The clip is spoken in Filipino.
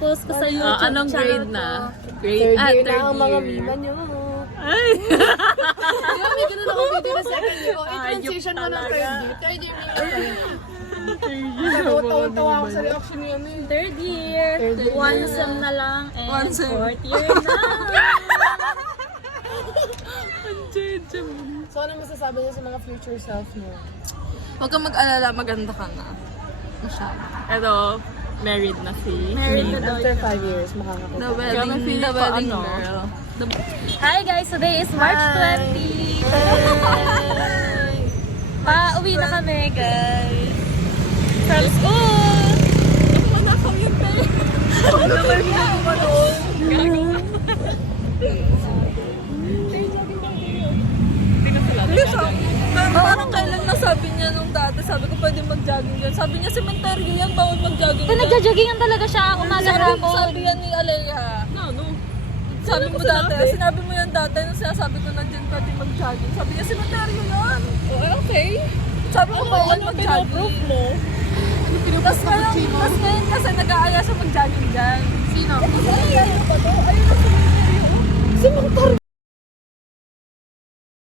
ipopost ko sa YouTube Anong channel grade na? ko. Grade, Third year na ang mga Viva nyo. Ay! Di ba, may ganun ako video na second year. O, i-transition mo ng third year. Third year Viva kayo. Tawa-tawa ako sa reaction niya. Third year, one sem na lang, and fourth year na. So, ano masasabi niyo sa mga future self niyo? Huwag kang mag-alala, maganda ka na. Masyado. Ito, married na si Married na daw. After 5 years, makakakita. The wedding ano? girl. Hi guys, today is March 20. Pa-uwi na kami guys. From school. Parang kailan na sabi niya nung dati, sabi ko pwede mag-jogging dyan. Sabi niya, cementerio yan, bawal mag-jogging Ito, nagja-joggingan talaga siya umaga hapon. Sabi yan ni Aleha. Ano? Sabi mo dati, sinabi mo yan dati, nung sinasabi ko nandyan pwede mag-jogging. Sabi niya, cementerio yan. Okay. Sabi ko, bawal mag-jogging. Tapos ngayon kasi nag-aaya siya mag-jogging dyan. Sino? Ayun pa to. Ayun ang cementerio. Cementerio?